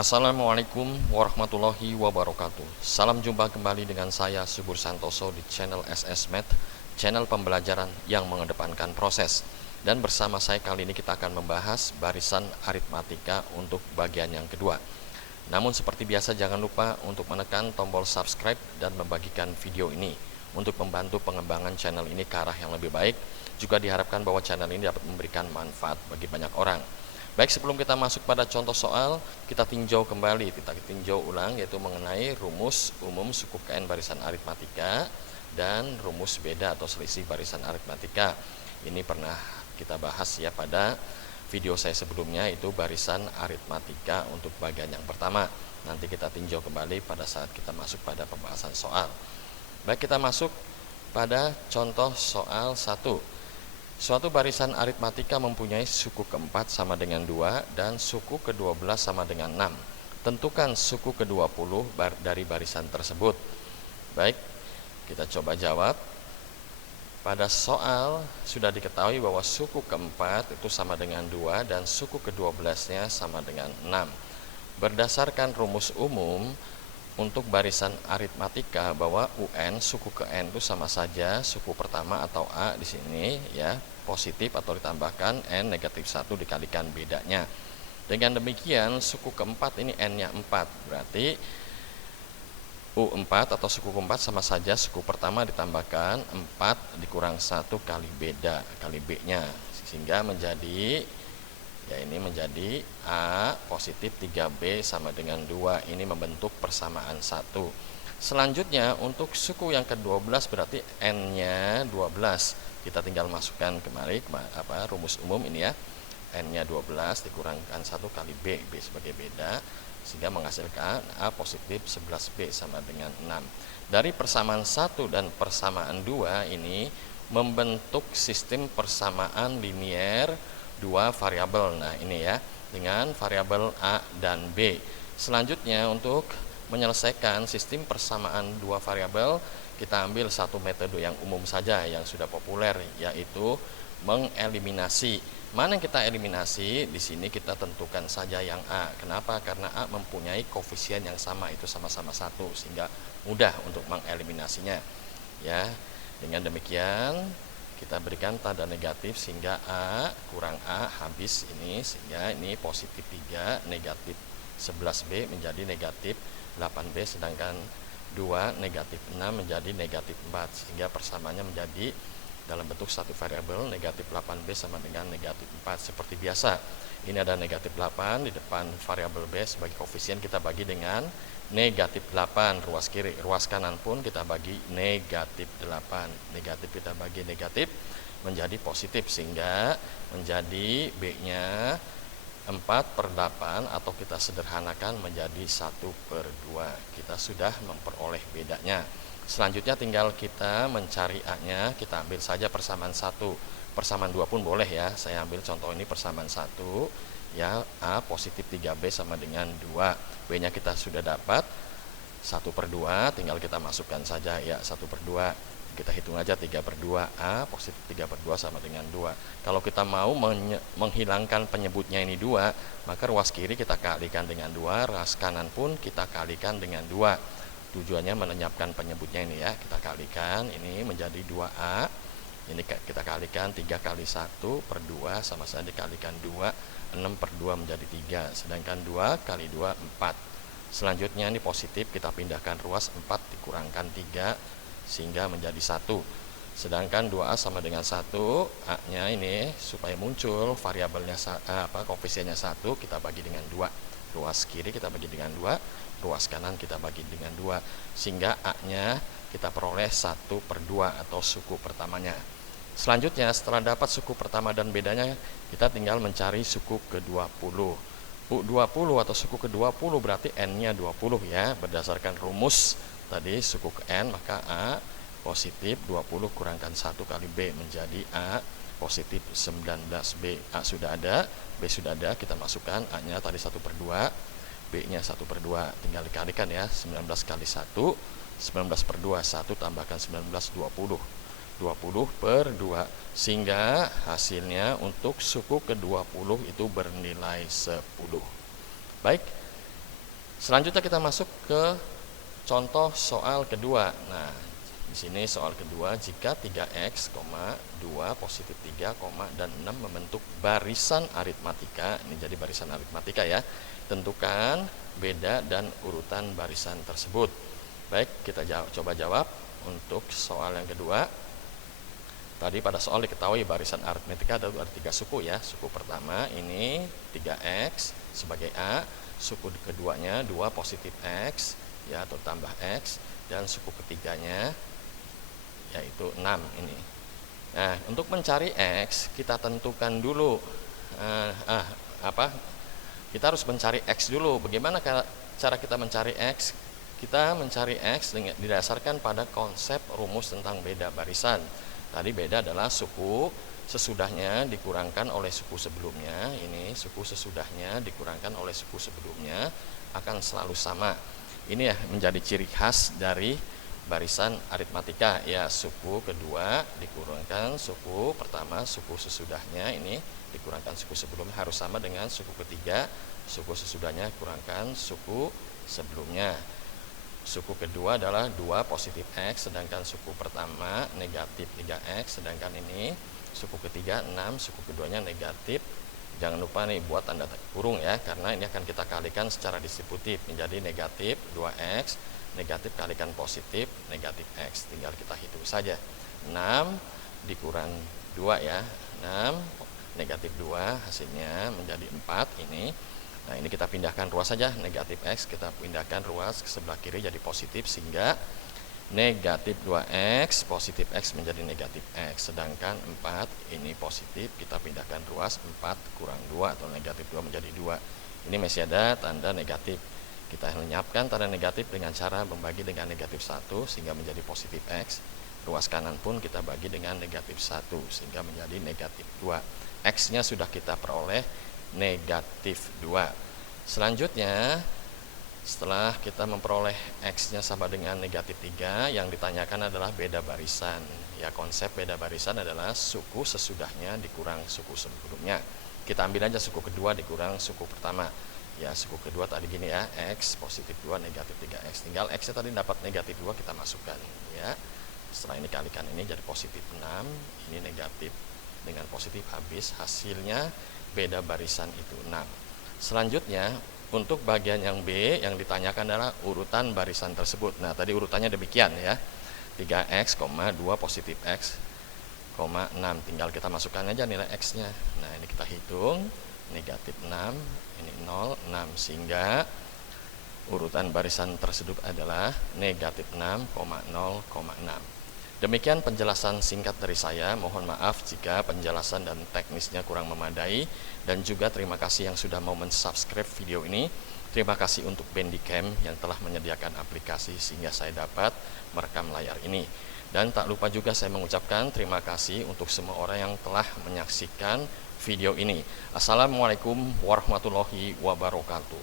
Assalamualaikum warahmatullahi wabarakatuh. Salam jumpa kembali dengan saya Subur Santoso di channel SS Math, channel pembelajaran yang mengedepankan proses. Dan bersama saya kali ini kita akan membahas barisan aritmatika untuk bagian yang kedua. Namun seperti biasa jangan lupa untuk menekan tombol subscribe dan membagikan video ini untuk membantu pengembangan channel ini ke arah yang lebih baik. Juga diharapkan bahwa channel ini dapat memberikan manfaat bagi banyak orang. Baik, sebelum kita masuk pada contoh soal, kita tinjau kembali, kita tinjau ulang, yaitu mengenai rumus umum suku KN barisan aritmatika dan rumus beda atau selisih barisan aritmatika. Ini pernah kita bahas ya pada video saya sebelumnya, itu barisan aritmatika untuk bagian yang pertama. Nanti kita tinjau kembali pada saat kita masuk pada pembahasan soal. Baik, kita masuk pada contoh soal 1. Suatu barisan aritmatika mempunyai suku keempat sama dengan 2 dan suku ke-12 sama dengan 6. Tentukan suku ke-20 dari barisan tersebut. Baik, kita coba jawab. Pada soal sudah diketahui bahwa suku keempat itu sama dengan 2 dan suku ke-12-nya sama dengan 6. Berdasarkan rumus umum untuk barisan aritmatika bahwa UN suku ke N itu sama saja suku pertama atau A di sini ya, positif atau ditambahkan N negatif 1 dikalikan bedanya. Dengan demikian suku keempat ini N-nya 4, berarti U4 atau suku keempat sama saja suku pertama ditambahkan 4 dikurang 1 kali beda kali B-nya, sehingga menjadi ya ini menjadi A positif 3B sama dengan 2. Ini membentuk persamaan 1. Selanjutnya untuk suku yang ke-12 berarti N-nya 12. Kita tinggal masukkan kembali rumus umum ini ya. N-nya 12 dikurangkan 1 kali B, B sebagai beda, sehingga menghasilkan A positif 11B sama dengan 6. Dari persamaan 1 dan persamaan 2 ini membentuk sistem persamaan linier dua variabel. Nah ini ya, dengan variabel A dan B. Selanjutnya untuk menyelesaikan sistem persamaan dua variabel, kita ambil satu metode yang umum saja yang sudah populer, yaitu mengeliminasi. Mana yang kita eliminasi? Di sini kita tentukan saja yang A. Kenapa? Karena A mempunyai koefisien yang sama, itu sama-sama 1, sehingga mudah untuk mengeliminasinya. Ya, dengan demikian kita berikan tanda negatif sehingga A kurang A habis ini, sehingga ini positif 3 negatif 11B menjadi negatif 8B, sedangkan 2 negatif 6 menjadi negatif 4, sehingga persamaannya menjadi dalam bentuk satu variabel negatif 8B sama dengan negatif 4 seperti biasa. Ini ada negatif 8 di depan variabel B sebagai koefisien, kita bagi dengan negatif 8, ruas kiri, ruas kanan pun kita bagi negatif 8, negatif kita bagi negatif menjadi positif, sehingga menjadi B-nya 4/8 atau kita sederhanakan menjadi 1/2. Kita sudah memperoleh bedanya. Selanjutnya tinggal kita mencari A-nya, kita ambil saja persamaan 1, persamaan 2 pun boleh ya. Saya ambil contoh ini persamaan 1 ya, A positif 3B sama dengan 2. B-nya kita sudah dapat 1/2, tinggal kita masukkan saja ya 1/2. Kita hitung aja 3/2, A positif 3/2 sama dengan 2. Kalau kita mau menghilangkan penyebutnya ini 2, maka ruas kiri kita kalikan dengan 2, ruas kanan pun kita kalikan dengan 2. Tujuannya melenyapkan penyebutnya ini ya, kita kalikan, ini menjadi 2A. Ini kita kalikan 3 kali 1/2 sama saja dikalikan 2, 6/2 menjadi 3, sedangkan 2 kali 2 4. Selanjutnya ini positif, kita pindahkan ruas, 4 dikurangkan 3 sehingga menjadi 1. Sedangkan 2A sama dengan 1, A-nya ini supaya muncul variabelnya koefisiennya 1, kita bagi dengan 2. Ruas kiri kita bagi dengan 2, ruas kanan kita bagi dengan 2, sehingga A-nya kita peroleh 1/2 atau suku pertamanya. Selanjutnya setelah dapat suku pertama dan bedanya, kita tinggal mencari suku ke-20. U20 atau suku ke-20 berarti N-nya 20 ya. Berdasarkan rumus tadi suku ke N, maka A positif 20 kurangkan 1 kali B menjadi A positif 19B. A sudah ada, B sudah ada, kita masukkan A-nya tadi 1/2, B-nya 1/2, tinggal dikalikan ya, 19 kali 1, 19/2, 1 tambahkan 19, 20. 20/2, sehingga hasilnya untuk suku ke-20 itu bernilai 10. Baik, Selanjutnya kita masuk ke contoh soal kedua. Nah, di sini soal kedua, jika 3x, 2 positif 3, dan 6 membentuk barisan aritmatika, ini jadi barisan aritmatika ya, tentukan beda dan urutan barisan tersebut. Baik, kita coba jawab untuk soal yang kedua. Tadi pada soal diketahui barisan aritmatika ada 3 suku ya. Suku pertama ini 3x sebagai A, suku keduanya 2 positif x ya, atau tambah x, dan suku ketiganya yaitu 6 ini. Nah, untuk mencari x kita tentukan dulu kita harus mencari x dulu. Bagaimana cara kita mencari x? Kita mencari x didasarkan pada konsep rumus tentang beda barisan. Tadi beda adalah suku sesudahnya dikurangkan oleh suku sebelumnya. Ini suku sesudahnya dikurangkan oleh suku sebelumnya akan selalu sama. Ini ya menjadi ciri khas dari barisan aritmatika ya, suku kedua dikurangkan suku pertama, suku sesudahnya ini dikurangkan suku sebelumnya harus sama dengan suku ketiga, suku sesudahnya kurangkan suku sebelumnya. Suku kedua adalah 2 positif x, sedangkan suku pertama negatif 3x, sedangkan ini suku ketiga 6, suku keduanya negatif. Jangan lupa nih buat tanda kurung ya, karena ini akan kita kalikan secara distributif menjadi negatif 2x, negatif kalikan positif negatif x, tinggal kita hitung saja. 6 dikurang 2 ya, 6 negatif 2 hasilnya menjadi 4 ini. Nah, ini kita pindahkan ruas saja, negatif x kita pindahkan ruas ke sebelah kiri jadi positif, sehingga negatif 2x positif x menjadi negatif x, sedangkan 4 ini positif kita pindahkan ruas 4 kurang 2 atau negatif 2 menjadi 2. Ini masih ada tanda negatif. Kita menyiapkan tanda negatif dengan cara membagi dengan negatif 1 sehingga menjadi positif x. Ruas kanan pun kita bagi dengan negatif 1 sehingga menjadi negatif 2. X-nya sudah kita peroleh negatif 2. Selanjutnya, setelah kita memperoleh X-nya sama dengan negatif 3, yang ditanyakan adalah beda barisan. Ya, konsep beda barisan adalah suku sesudahnya dikurang suku sebelumnya. Kita ambil aja suku kedua dikurang suku pertama. Ya, suku kedua tadi gini ya, X positif 2 negatif 3x. Tinggal X-nya tadi dapat negatif 2 kita masukkan ya. Setelah ini kalikan ini jadi positif 6, ini negatif dengan positif habis, hasilnya beda barisan itu 6. Selanjutnya untuk bagian yang B yang ditanyakan adalah urutan barisan tersebut. Nah, tadi urutannya demikian ya. 3x, 2 positif x, 6. Tinggal kita masukkan aja nilai x-nya. Nah, ini kita hitung negatif 6, ini 0, 6, sehingga urutan barisan tersebut adalah negatif 6, 0,6. Demikian penjelasan singkat dari saya. Mohon maaf jika penjelasan dan teknisnya kurang memadai, dan juga terima kasih yang sudah mau mensubscribe video ini. Terima kasih untuk Bandicam yang telah menyediakan aplikasi sehingga saya dapat merekam layar ini. Dan tak lupa juga saya mengucapkan terima kasih untuk semua orang yang telah menyaksikan video ini. Assalamualaikum warahmatullahi wabarakatuh.